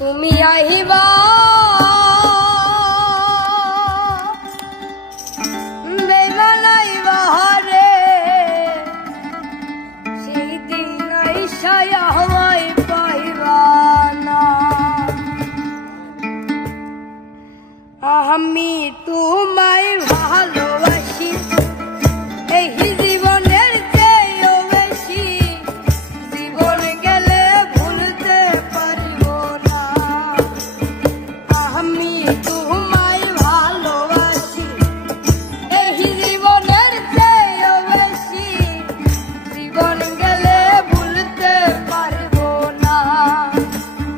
তুমি আহিবা বেমানাইবা রে সেই দিন আইসায় আমায় পাইবা না। আমি তোমায় ভালোবাসি এই জীবনের চেয়েও বেশি, জীবন গেলে ভুলতে পারব না। আমি তোমায় ভালোবাসি এই জীবনের চেয়েও বেশি, জীবন গেলে ভুলতে পারব না।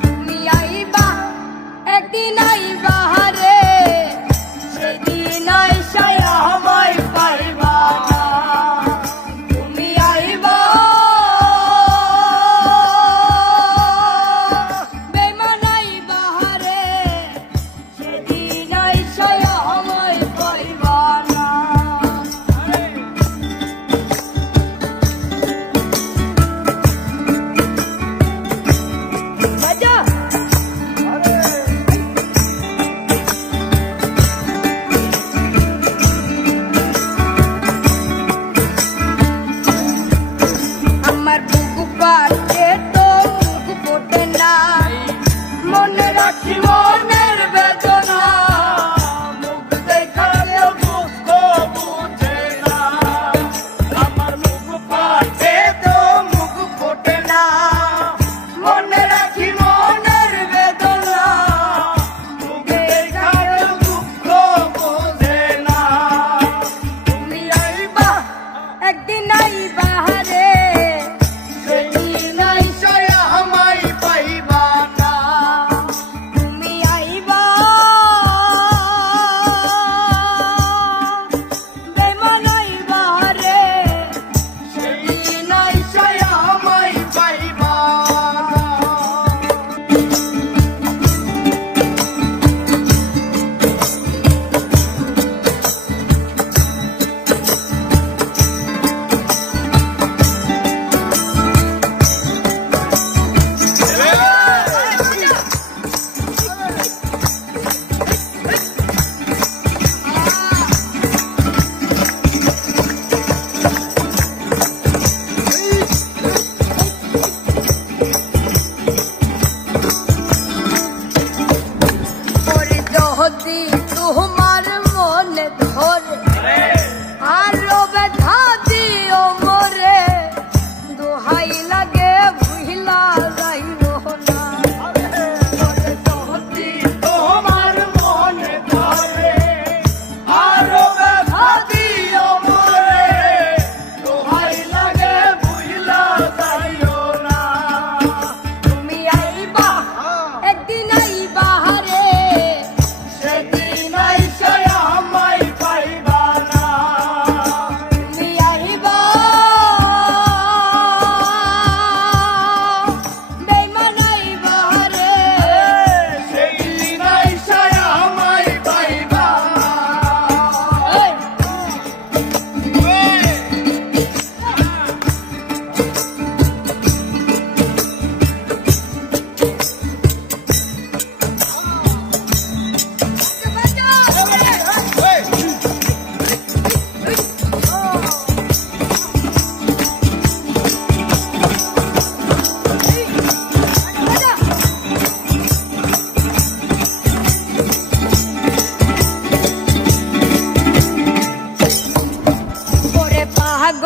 তুমি আইবা একদিন আইবা রে সেদিন আইসায় আমায় পাইবা না। তুমি আইবা বেমান আইবা রে সেদিন আইসায় আমায় পাইবা না। বাজা আমার বুকু পাতে তো মুখ ফোটে না, মনে রাখি মনের বেদনা, মুখ দেখালেও দুঃখ বুঝে না। আমার মুখ পাতে তো মুখ ফোটে না, মনে রাখি মনের বেদনা, মুখ দেখালেও দুঃখ বুঝে না। তুমি আইবা একদিন আইবা রে সেদিন আইসায় আমায় পাইবা না। তুমি আইবা বেমান আইবা রে সেদিন আইসায় আমায় পাইবা না।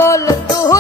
পাগল তুই